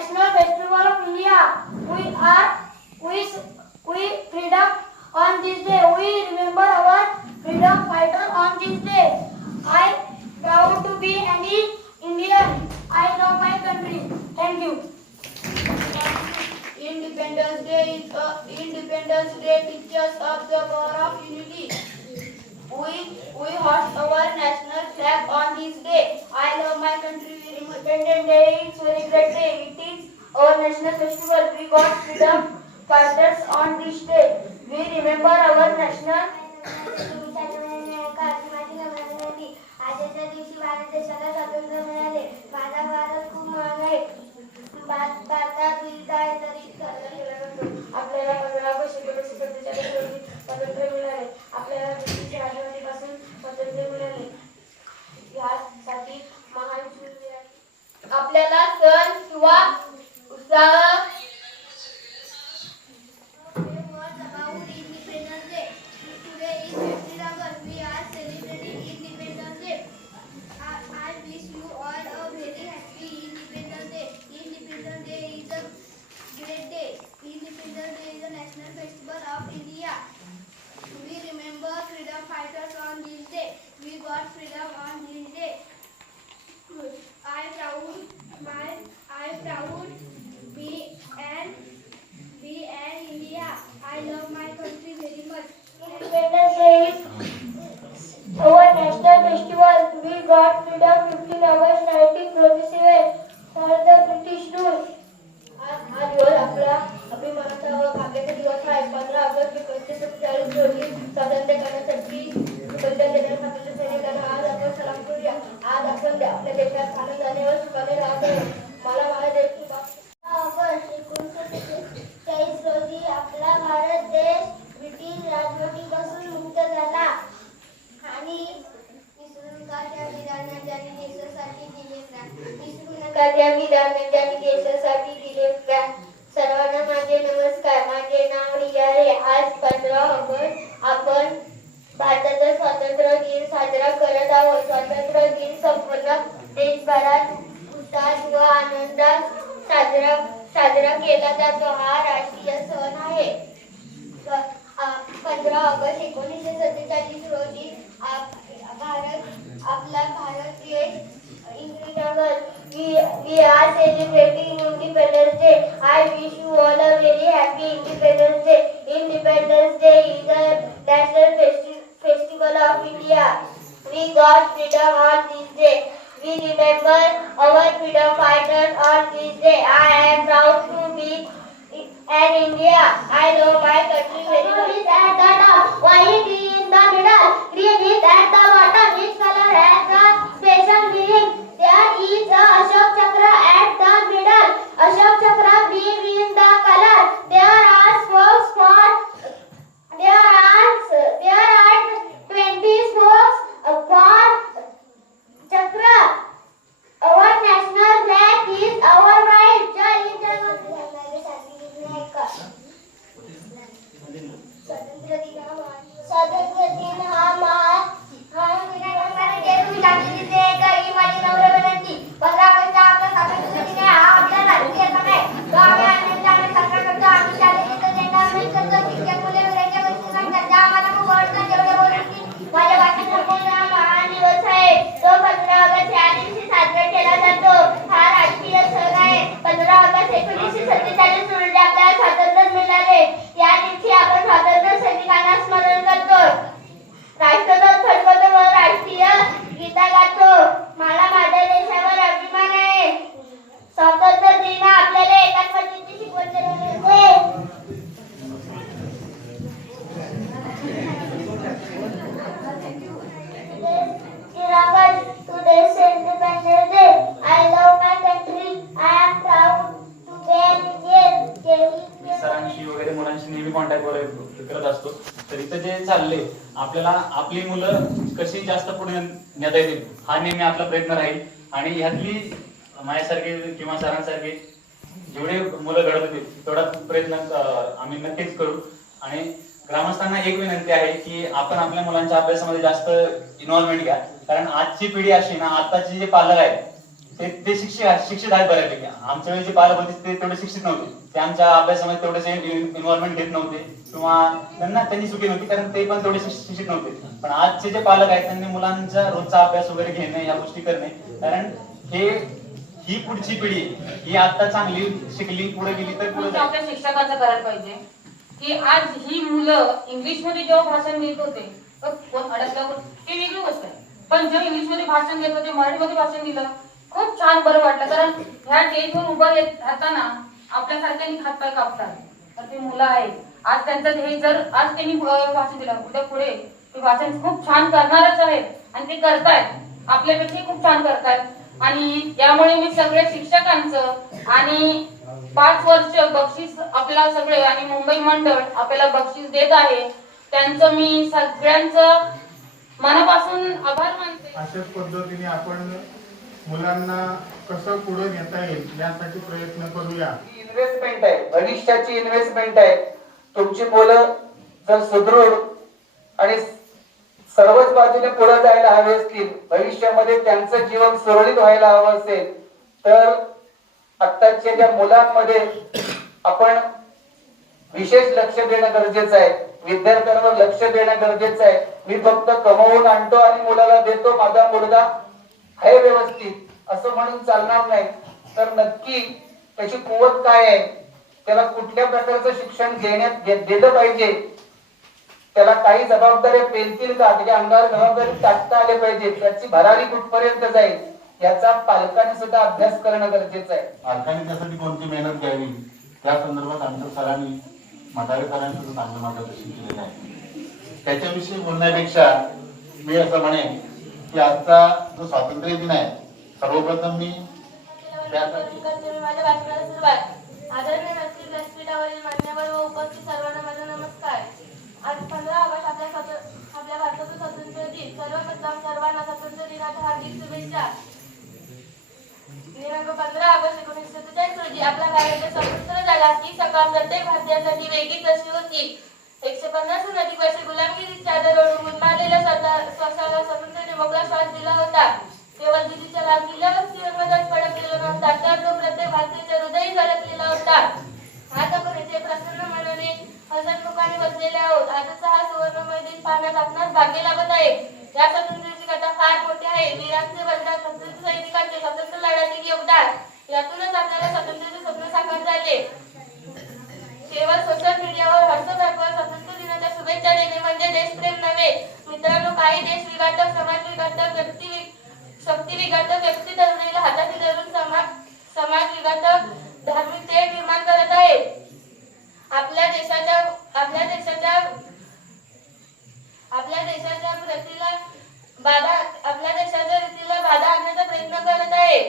National Festival of India. We freedom on this day. We remember our freedom fighter on this day. I proud to be an Indian. I love my country. Thank you. Independence Day teaches us the power of unity. We hoist our national flag on this day. I love my country very much. Independence Day is very great day. It is our national festival. We got freedom fighters on this day. We remember our national. आजच्या दिवशी भारत देशाला स्वातंत्र्य मिळाले. माझा भारत खूप महान आहे. भारतात विविध आहे तरी आपल्याला 15 ऑगस्ट 1947 रोजी स्वातंत्र्य मिळाले. आपल्याला ब्रिटिश राजवटीपासून स्वातंत्र्य मिळाले. यासाठी महान शूर आपल्याला सण किंवा उत्साह about Independence Day. Today is 15 August. We are celebrating Independence Day. I wish you all a very happy Independence Day. Independence Day is a great day. Independence Day is a national festival of India. We remember freedom fighters on this day. We got freedom on this day. I proud be an India. I love my country very much. Independence Day is our national festival. We got freedom 15 August 1947 for the British rule. हा दिवस आपली मनाचा व भाग्याचा दिवस आहे. 15 August 1947 रोजी स्वातंत्र्य करण्यासाठी बलिदान देणाऱ्या स्वातंत्र्य सैनिकांना आज आपण सलाम करूया. आज आपण आपल्या देशात आनंदाने व सुखाने राहत आहोत. मला माझ्या देश ऑगस्ट 1947 रोजी आपला भारत देश ब्रिटिश राजवटीपासून मुक्त झाला आणि विसरू नका त्या वीरांना ज्यांनी देशासाठी दिले प्राण. विसरू नका त्या वीरांना ज्यांनी देशासाठी दिले प्राण. सर्वांना माझे नमस्कार. माझे नाव रिया आहे. आज 15 ऑगस्ट आपण भारताचा स्वातंत्र्य दिन साजरा करत आहोत. स्वातंत्र्य दिन संपूर्ण देशभरात उत्साह व आनंदात साजरा केला जातो. हा राष्ट्रीय सण आहे. 15 ऑगस्ट 1947 रोजी आपला भारत देश इंग्रजांवर we are celebrating Independence Day. I wish you all a very happy Independence Day. Independence Day is a national festival of India. We got freedom on this day. We remember our freedom fighters on this day. I am proud to be an India. I love my country very much. Is at the top, white in the middle, green is at the bottom. Each color has a special meaning. There is a Ashok Chakra at the middle. Ashok Chakra being in the color. There are spokes for. There are 20 spokes for Chakra. Our national flag is our right. Jai Hind, Jai Bharat. स्वातंत्र्य दिन हा महान तुम्ही जाणून घेतले का? ही माझी नम्र विनंती. 15 ऑगस्ट आपला स्वातंत्र्य दिन आहे. हा आपला राष्ट्रीय सण आहे. तो आम्ही आनंदाने साजरा करतो. आम्ही शाळेत झेंडा उडवत करतो. शिक्षक मुले वेळेच्या गोष्टी सांगतात ज्या आम्हाला खूप आवडतात. जेवढे बोलून की माझ्या भाषेत संपूर्ण हा महान दिवस आहे. तो 15 ऑगस्ट या दिवशी साजरा केला जातो. हा राष्ट्रीय सण आहे. 15 ऑगस्ट 1947 रोजी आपल्याला स्वातंत्र्य मिळाले. या दिवशी आपण स्वातंत्र्य सैनिकांना स्मरण करतो. राष्ट्रध्वज फडकवतो व राष्ट्रीय गीता गातो. मला माझ्या देशावर अभिमान आहे. स्वातंत्र्य दिन आपल्याला एकात्मतेची शिकवण देते. Today's Independence Day. I love my country. I am proud to be an Indian. सरांशी वगैरे मुलांशी नेहमी कॉन्टॅक्ट वगैरे करत असतो. तर इथं जे चालले आपल्याला आपली मुलं कशी जास्त पुढे नेता येतील हा नेहमी आपला प्रयत्न राहील. आणि ह्यातली माझ्यासारखे किंवा सरांसारखे जेवढे मुलं घडत होतील तेवढा प्रयत्न आम्ही नक्कीच करू. आणि ग्रामस्थांना एक विनंती आहे की आपण आपल्या मुलांच्या अभ्यासामध्ये जास्त इन्व्हॉल्वमेंट घ्या. कारण आजची पिढी अशी ना, आताची जे पालक आहेत ते शिक्षित आहेत बऱ्यापैकी. आमच्या वेळी जे पालक होते ते तेवढे शिक्षित नव्हते, ते आमच्या अभ्यासामध्ये तेवढे इन्व्हॉल्वमेंट घेत नव्हते किंवा त्यांनी चुकी नव्हती, कारण ते पण तेवढे शिक्षित नव्हते. पण आजचे जे पालक आहेत त्यांनी मुलांचा रोजचा अभ्यास वगैरे घेणे, या गोष्टी करणे, कारण ही पुढची पिढी ही आता चांगली शिकली पुढे गेली तर पुढे आपल्या शिक्षकांचं करायला पाहिजे की आज ही मुलं इंग्लिश मध्ये जेव्हा भाषण देत होते कोण अडकल्यावर ती वेगळी गोष्ट आहे, पण जेव्हा इंग्लिश मध्ये भाषण देत होते मराठीमध्ये भाषण दिलं खूप छान बरं वाटलं. कारण ह्या स्टेजवर उभं राहताना आपल्यासारख्यांनी हातपाय कापतात, तर ते मुलं आहेत आज त्यांचं हे जर आज त्यांनी भाषण दिलं उद्या पुढे ते भाषण खूप छान करणारच आहेत आणि ते करतायत, आपल्यापेक्षा खूप छान करतायत. आणि यामुळे मी सगळ्या शिक्षकांचं आणि 5 वर्ष बक्षीस आपल्याला सगळे आणि मुंबई मंडळ आपल्याला बक्षीस देत आहे त्यांचं मी सगळ्यांचं मनापासून आभार मानते. अशाच पद्धतीने आपण मुलांना कसं पुढे नेता येईल यासाठी प्रयत्न करूया. इन्व्हेस्टमेंट आहे, भविष्याची इन्व्हेस्टमेंट आहे. तुमची मुलं जर सुदृढ आणि सर्वच बाजूने पुढे जायला हवे असतील, भविष्यामध्ये त्यांचं जीवन सुरळीत व्हायला हवं असेल, तर आत्ताच्या ज्या मुलांमध्ये आपण विशेष लक्ष देणं गरजेचं आहे. विद्यार्थ्यांवर लक्ष देणं गरजेचं आहे. मी फक्त कमवून आणतो आणि मुलाला देतो, माझा मुलगा आहे व्यवस्थित असं म्हणून चालणार नाही. तर नक्की त्याची कुवत काय आहे, त्याला कुठल्या प्रकारचं शिक्षण दिलं पाहिजे, त्याला काही जबाबदाऱ्या पेलतील का, त्याच्या अंगावर जबाबदारी टाकता आले पाहिजे, त्याची भरारी कुठपर्यंत जाईल याचा पालकांनी सुद्धा अभ्यास करणं गरजेचं आहे. पालकांनी त्यासाठी कोणती मेहनत घ्यावी त्या संदर्भात आमच्या सरांनी म्हातारे सरांनी सुद्धा चांगलं मार्गदर्शन केलेलं आहे. त्याच्याविषयी बोलण्यापेक्षा मी असं म्हणेन की आजचा जो स्वातंत्र्य दिन आहे, सर्वप्रथम मी माझ्या भाषणाला सुरुवात. आदरणीय व्यासपीठावरील मान्यवर व उपस्थित सर्वांना माझा नमस्कार. आज 15 ऑगस्ट आपल्या भारताचा स्वातंत्र्य दिन. सर्वप्रथम सर्वांना स्वातंत्र्य दिनाच्या हार्दिक शुभेच्छा. दिनांक 15 ऑगस्ट 1947 रोजी आपला भारत स्वतंत्र झाला. ही सकाळ प्रत्येक भारतीयासाठी वेगळीच अशी होती. 150 हून अधिक वर्षे गुलामगिरीची चादर ओढून मारलेल्या श्वासाला स्वातंत्र्याने मोकळा श्वास दिला होता. केवळ दिल्लीच्या लाल किल्ल्यावर स्त्रियांमध्येच फडकलेला नव्हता, तर तो प्रत्येक भारतीयाच्या हृदयी झळकलेला होता. आज आपण इथे प्रसन्न मनाने हसतमुखाने बसलेले आहोत. आजचा हा सुवर्णमय दिन पाहण्यात आपणास भाग्य लागत आहे. या स्वातंत्र्याची कथा फार मोठी आहे. वीरांचे बलिदान, स्वातंत्र्य सैनिकांचे स्वातंत्र्य लढ्यातील योगदान यातूनच आपल्याला स्वातंत्र्याचे स्वप्न साकार झाले. केवळ सोशल मीडियावर व्हॉट्सअपवर स्वातंत्र्य दिनाच्या शुभेच्छा देणे म्हणजे देशप्रेम नव्हे. मित्रांनो, काही देश विघातक, समाज विघातक, शक्ती विघातक व्यक्ती तरुणाईला हाताशी धरून समाज विघातक धार्मिक तेढ निर्माण करत आहेत. आपल्या देशाच्या रीतीला बाधा आणण्याचा प्रयत्न करत आहे.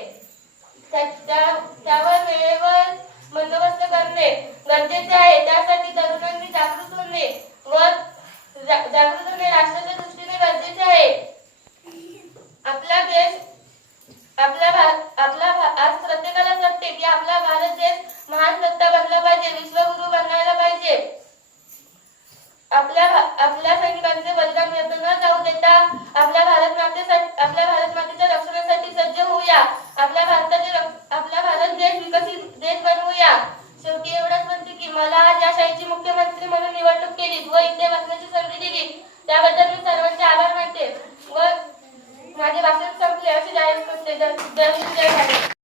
त्यावर वेळेवर बंदोबस्त करणे गरजेचे आहे. त्यासाठी तरुणांनी जागृत होणे राष्ट्राच्या दृष्टीने गरजेचे आहे. आज प्रत्येकाला वाटते की आपला भारत देश महान सत्ता बनला पाहिजे, विश्वगुरु बनायला पाहिजे. आपल्या सैनिकांचे बलिदान व्यर्थ न जाऊ देता आपल्या भारत मातेच्या रक्षणासाठी सज्ज होऊया. आपला भारत देश विकसित देश बनवूया. शेवटी एवढंच म्हणते की मला आज या शाळेची मुख्यमंत्री म्हणून निवडणूक केली व इथे बसण्याची संधी दिली, त्याबद्दल मी सर्वांचे आभार मानते व माझे भाषण संपले असे जाहीर करते. जय हिंद, जय भारत.